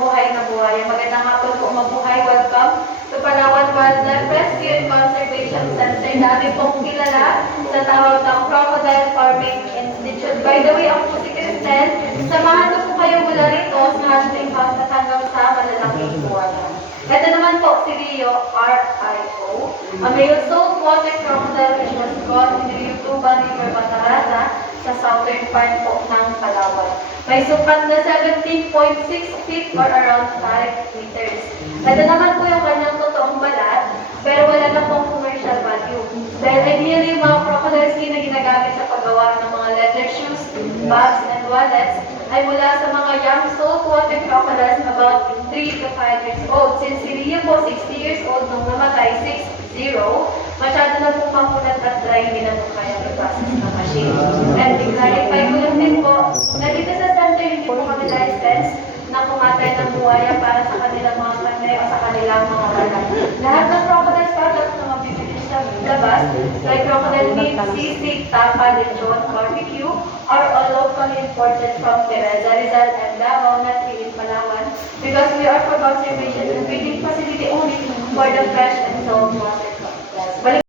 Buhay na buhay. Magandang hapon po, mabuhay. Welcome to Palawan Wildlife Rescue and Conservation Center. Dami pong kilala sa tawag ng Crocodile Farming Institute. By the way, ako po si Cristel. Samahan ko po kayo mula rito sa Hunting House at hanggang sa malalaking buwaya. Ito naman po si Rio, R.I.O. A male saltwater crocodile which was caught in the Yutuban River, Batarasa sa southern part po ng Palawan. May sukat na 17.6 feet or around 5 meters. Ito naman po yung kanyang totoong balat, pero wala na pong commercial value. Dahil ideally yung mga crocodile skin na ginagamit sa paggawa ng mga leather shoes, bags, and wallets ay mula sa mga young saltwater crocodiles about 3 to 5 years old. Since si Rio po 60 years old nung namatay, 6-0, masyado na po makulat at dry, hindi na po kaya i-process ng machine. And i-clarify ko lang din po, na dito sa center, hindi po kami license na kumatay ng buhaya para sa kanilang mga kanay o sa kanilang mga balat. Lahat ng crocodile products na mabibili sa labas, like crocodile meat, sisig, tapa, lechon, barbecue, are all locally imported from Teresa, Rizal, and Davao, not here in Palawan, because we are for conservation and breeding facility only for the fresh and salt water